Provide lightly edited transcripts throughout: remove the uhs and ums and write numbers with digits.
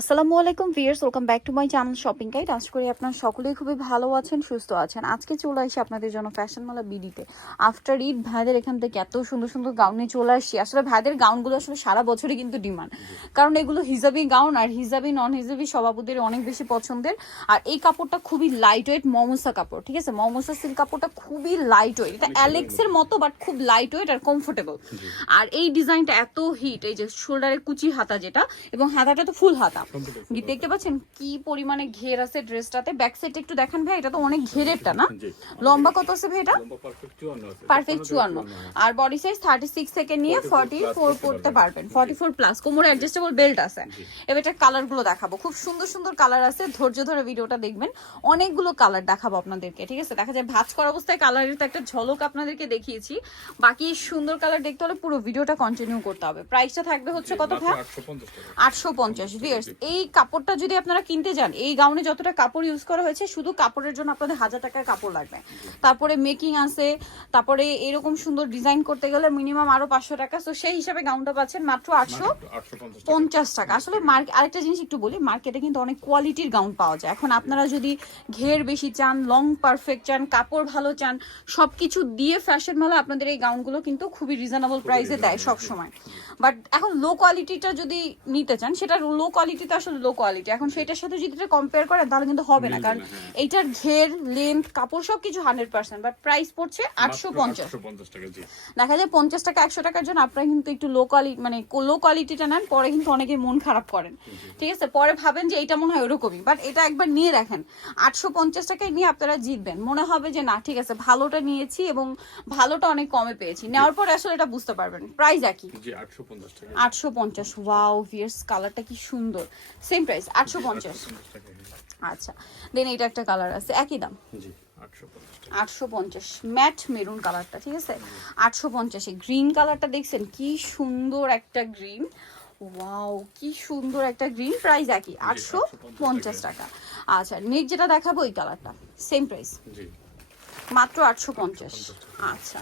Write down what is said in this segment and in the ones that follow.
আসসালামু আলাইকুম viewers, welcome back to my channel shopping guide. আশা করি আপনারা সকলেই খুবই ভালো আছেন, সুস্থ আছেন। আজকে চলে আসি আপনাদের জন্য ফ্যাশন মালা বিডিতে। আফটার ঈদ ভাইদের এখান থেকে এত সুন্দর সুন্দর গাউন নিয়ে চলে আসছি। আসলে ভাইদের গাউনগুলো আসলে সারা বছরই কিন্তু ডিমান্ড, কারণ এগুলো হিজাবি গাউন, আর হিজাবি নন হিজাবি সবাবুদের অনেক বেশি পছন্দের। আর এই কাপড়টা খুবই লাইট ওয়েট মমোসা কাপড়, ঠিক আছে? মমোসা সিল্ক কাপড়টা খুবই লাইট ওয়েট, এটা অ্যালেক্সের মতো বাট খুব লাইট ওয়েট আর কমফোর্টেবল। আর এই ডিজাইনটা এত হিট, এই যে শোল্ডারে কুচি হাতা যেটা, এবং হাতাটা তো ফুল হাতা। দেখতে পাচ্ছেন কি পরিমাণে ঘের আছে ড্রেসটাতে। ব্যাক সাইড একটু দেখেন ভাই, এটা তো অনেক ঘেরেরটা না? লম্বা কত আছে ভাই এটা? পারফেক্ট 54। আর বডি সাইজ 36 থেকে নিয়ে 44 পড়তে পারবেন, 44 প্লাস। কোমরে অ্যাডজাস্টেবল বেল্ট আছে। এবার এটা কালার গুলো দেখাবো, খুব সুন্দর সুন্দর কালার আছে। ধৈর্য ধরে ভিডিওটা দেখবেন, অনেকগুলো কালার দেখাবো আপনাদেরকে, ঠিক আছে? দেখা যায় ভাঁজ করা অবস্থায় কালারের তো একটা ঝলক আপনাদেরকে দেখিয়েছি। বাকি সুন্দর কালার দেখতে হলে পুরো ভিডিওটা কন্টিনিউ করতে হবে। প্রাইসটা থাকবে হচ্ছে কত ভাই? 850 ভিউয়ার্স। এই কাপড়টা যদি আপনারা কিনতে যান, এই গাউনে যতটা কাপড় ইউজ করা হয়েছে, শুধু কাপড়ের জন্য আপনাদের 1000 টাকার কাপড় লাগবে। তারপরে মেকিং আছে, তারপরে এরকম সুন্দর ডিজাইন করতে গেলে মিনিমাম আরো 500 টাকা। তো সেই হিসাবে গাউনটা পাচ্ছেন মাত্র 850 টাকা। আসলে আরেকটা জিনিস একটু বলি, মার্কেটে কিন্তু অনেক কোয়ালিটির গাউন পাওয়া যায়। এখন আপনারা যদি ঘের বেশি চান, লং পারফেক্ট চান, কাপড় ভালো চান, সবকিছু দিয়ে ফ্যাশন মালা আপনাদের এই গাউনগুলো কিন্তু খুবই রিজনেবল প্রাইসে দেয় সব সময়। বাট এখন লো কোয়ালিটিটা যদি নিতে চান, সেটা লো কোয়ালিটিতে আসলে লো কোয়ালিটি, এখন সেটার সাথে যদি এটা কম্পেয়ার করেন তাহলে কিন্তু হবে না, কারণ এইটার ঘের, লেন্থ, কাপড় সবকিছু 100%। বাট প্রাইস পড়ছে 850 টাকা। দেখা যায় 50 টাকা 100 টাকার জন্য আপনারা কিন্তু একটু লো কোয়ালিটি, মানে লো কোয়ালিটিটা নেন, পরে কিন্তু অনেকে মন খারাপ করেন, ঠিক আছে? পরে ভাবেন যে এটা মনে হয় ওরকমই। বাট এটা একবার নিয়ে দেখেন, 850 টাকায় নিয়ে আপনারা জিতবেন। মনে হবে যে না, ঠিক আছে, ভালোটা নিয়েছি এবং ভালোটা অনেক কমে পেয়েছি। নেওয়ার পরে আসলে এটা বুঝতে পারবেন। প্রাইস একই, 850। ওয়াও ভিউয়ার্স, কালারটা কি সুন্দর। Same price 850। আচ্ছা, দেন এটা একটা কালার আছে, একই দাম 850। ম্যাট মেরুন কালারটা, ঠিক আছে? 850। গ্রিন কালারটা দেখছেন কি সুন্দর একটা গ্রিন। ওয়াও, কি সুন্দর একটা গ্রিন। প্রাইস একই, 850 টাকা। আচ্ছা, নেক্সট যেটা দেখাবো এই কালারটা, সেম প্রাইস, মাত্র 850। আচ্ছা,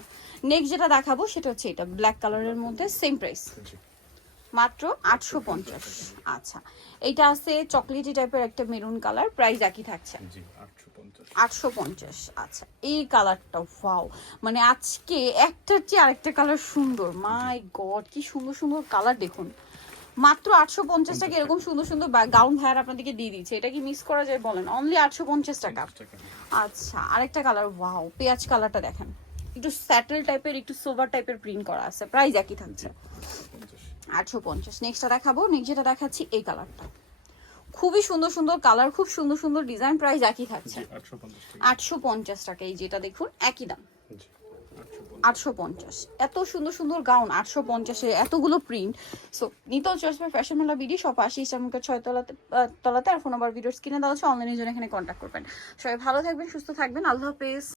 নেক্সট যেটা দেখাবো সেটা হচ্ছে এটা ব্ল্যাক কালারের মধ্যে, সেম প্রাইস, মাত্র 850। আচ্ছা, এইটা আছে চকলেটি টাইপের একটা মেরুন কালার, প্রাইস একই থাকছে 850। আচ্ছা, এই কালারটা ওয়াও, মানে আজকে একটার চেয়ে আরেকটা কালার সুন্দর। মাই গড, কি সুন্দর সুন্দর কালার দেখুন। মাত্র 850 টাকা এরকম সুন্দর সুন্দর গাউন ভাইয়ার আপনাদেরকে দিয়ে দিচ্ছে। এটা কি মিস করা যায় বলেন? অনলি 850 টাকা। আচ্ছা, আরেকটা কালার, ওয়াও, পেঁয়াজ কালারটা দেখেন, একটু স্যাটেল টাইপের, একটু সোভার টাইপের প্রিন্ট করা আছে। প্রাইস একই থাকছে 850। নেক্সটটা দেখাবো, নেক্সট যেটা দেখাচ্ছি এই কালারটা, খুবই সুন্দর সুন্দর কালার, খুব সুন্দর সুন্দর ডিজাইন। প্রাইস একই থাকছে 850 টাকা। এই যেটা দেখুন, একই দাম 850। এত সুন্দর সুন্দর গাউন 850-এ, এতগুলো প্রিন্ট। সো নিতল চয়েস ফ্যাশন মেলা বিডি, সব 80 ইসলামকে 6 তলাতে। আর ফোন নাম্বার ভিডিওস কিনে দেওয়া হচ্ছে, অনলাইনের জন্য এখানে কন্ট্যাক্ট করবেন। সবাই ভালো থাকবেন, সুস্থ থাকবেন, আল্লাহ হাফেজ।